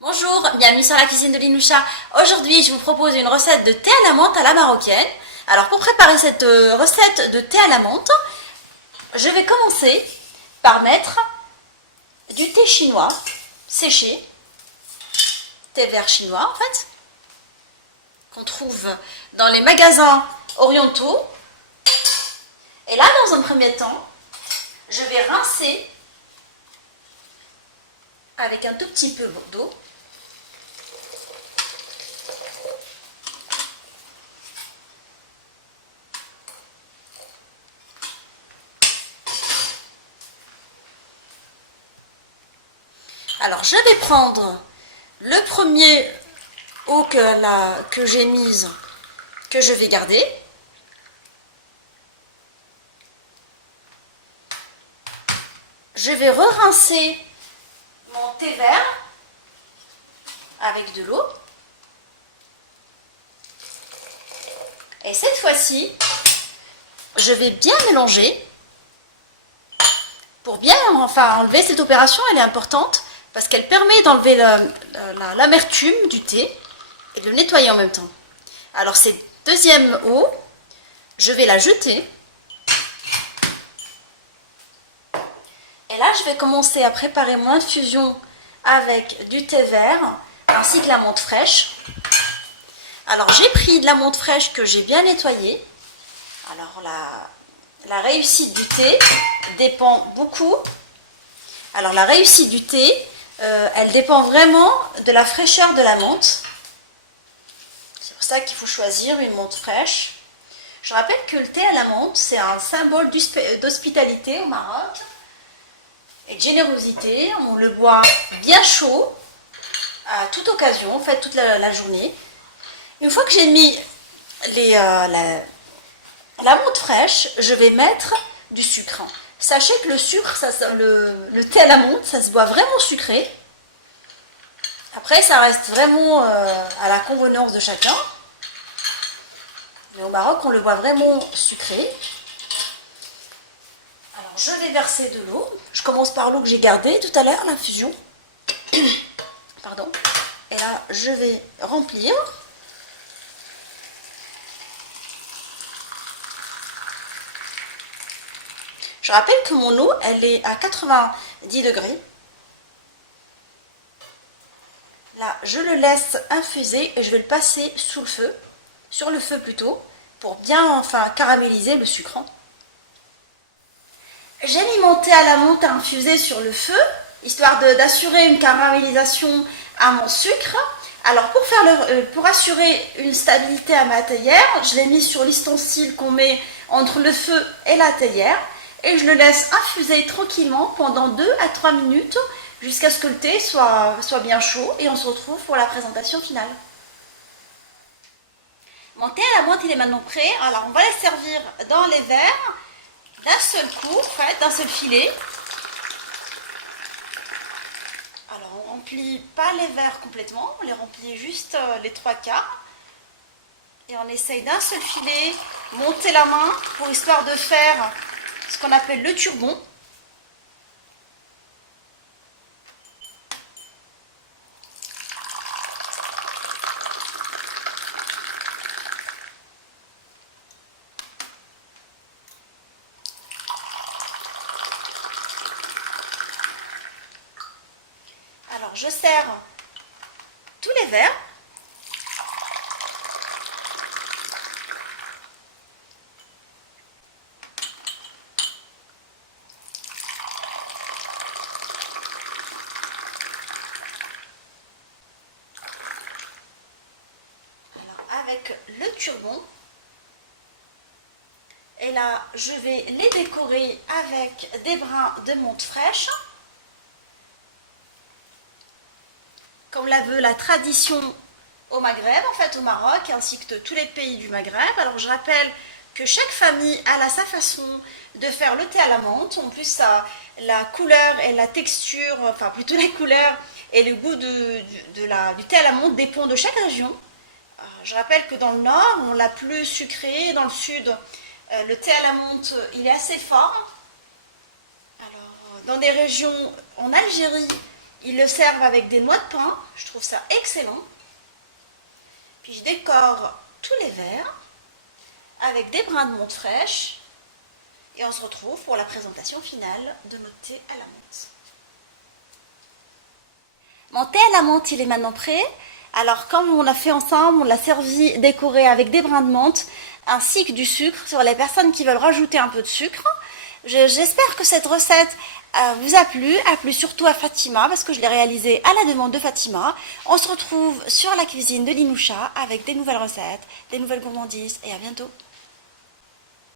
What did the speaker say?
Bonjour, bienvenue sur la cuisine de Linoucha. Aujourd'hui, je vous propose une recette de thé à la menthe à la marocaine. Alors, pour préparer cette recette de thé à la menthe, je vais commencer par mettre du thé chinois séché, thé vert chinois en fait, qu'on trouve dans les magasins orientaux. Et là, dans un premier temps, je vais rincer avec un tout petit peu d'eau. Alors, je vais prendre le premier eau que j'ai mise, que je vais garder. Je vais re-rincer mon thé vert avec de l'eau. Et cette fois-ci, je vais bien mélanger pour bien enlever cette opération. Elle est importante parce qu'elle permet d'enlever l'amertume du thé et de le nettoyer en même temps. Alors cette deuxième eau, je vais la jeter. Et là, je vais commencer à préparer mon infusion avec du thé vert ainsi que la menthe fraîche. Alors j'ai pris de la menthe fraîche que j'ai bien nettoyée. Alors la réussite du thé dépend beaucoup. Alors la réussite du thé, elle dépend vraiment de la fraîcheur de la menthe. C'est pour ça qu'il faut choisir une menthe fraîche. Je rappelle que le thé à la menthe, c'est un symbole d'hospitalité au Maroc et de générosité. On le boit bien chaud, à toute occasion, en fait toute la journée. Une fois que j'ai mis la menthe fraîche, je vais mettre du sucre. Sachez que le sucre, le thé à la menthe, ça se boit vraiment sucré. Après, ça reste vraiment à la convenance de chacun. Mais au Maroc, on le boit vraiment sucré. Alors, je vais verser de l'eau. Je commence par l'eau que j'ai gardée tout à l'heure, l'infusion. Pardon. Et là, je vais remplir. Je rappelle que mon eau, elle est à 90 degrés. Là, je le laisse infuser et je vais le passer sous le feu, sur le feu plutôt, pour bien caraméliser le sucre. J'ai mis mon thé à la menthe à infuser sur le feu, histoire d'assurer une caramélisation à mon sucre. Alors pour assurer une stabilité à ma théière, je l'ai mis sur l'ustensile qu'on met entre le feu et la théière. Et je le laisse infuser tranquillement pendant 2 à 3 minutes jusqu'à ce que le thé soit bien chaud et on se retrouve pour la présentation finale. Mon thé à la menthe il est maintenant prêt. Alors on va les servir dans les verres d'un seul coup, en fait, d'un seul filet. Alors on remplit pas les verres complètement, on les remplit juste les 3/4. Et on essaye d'un seul filet, monter la main pour histoire de faire ce qu'on appelle le turbon. Alors je sers tous les verres. Avec le turbon. Et là, je vais les décorer avec des brins de menthe fraîche. Comme la veut la tradition au Maghreb, en fait au Maroc, ainsi que de tous les pays du Maghreb. Alors je rappelle que chaque famille a sa façon de faire le thé à la menthe. En plus, la couleur et la texture, enfin plutôt la couleur et le goût du thé à la menthe dépend de chaque région. Je rappelle que dans le nord, on l'a plus sucré. Dans le sud, le thé à la menthe, il est assez fort. Alors, dans des régions en Algérie, Ils le servent avec des noix de pain, je trouve ça excellent. Puis je décore tous les verres avec des brins de menthe fraîche. Et on se retrouve pour la présentation finale de notre thé à la menthe. Mon thé à la menthe, il est maintenant prêt. Alors comme on l'a fait ensemble, on l'a servi décoré avec des brins de menthe ainsi que du sucre sur les personnes qui veulent rajouter un peu de sucre. J'espère que cette recette vous a plu surtout à Fatima parce que je l'ai réalisée à la demande de Fatima. On se retrouve sur la cuisine de Linoucha avec des nouvelles recettes, des nouvelles gourmandises et à bientôt.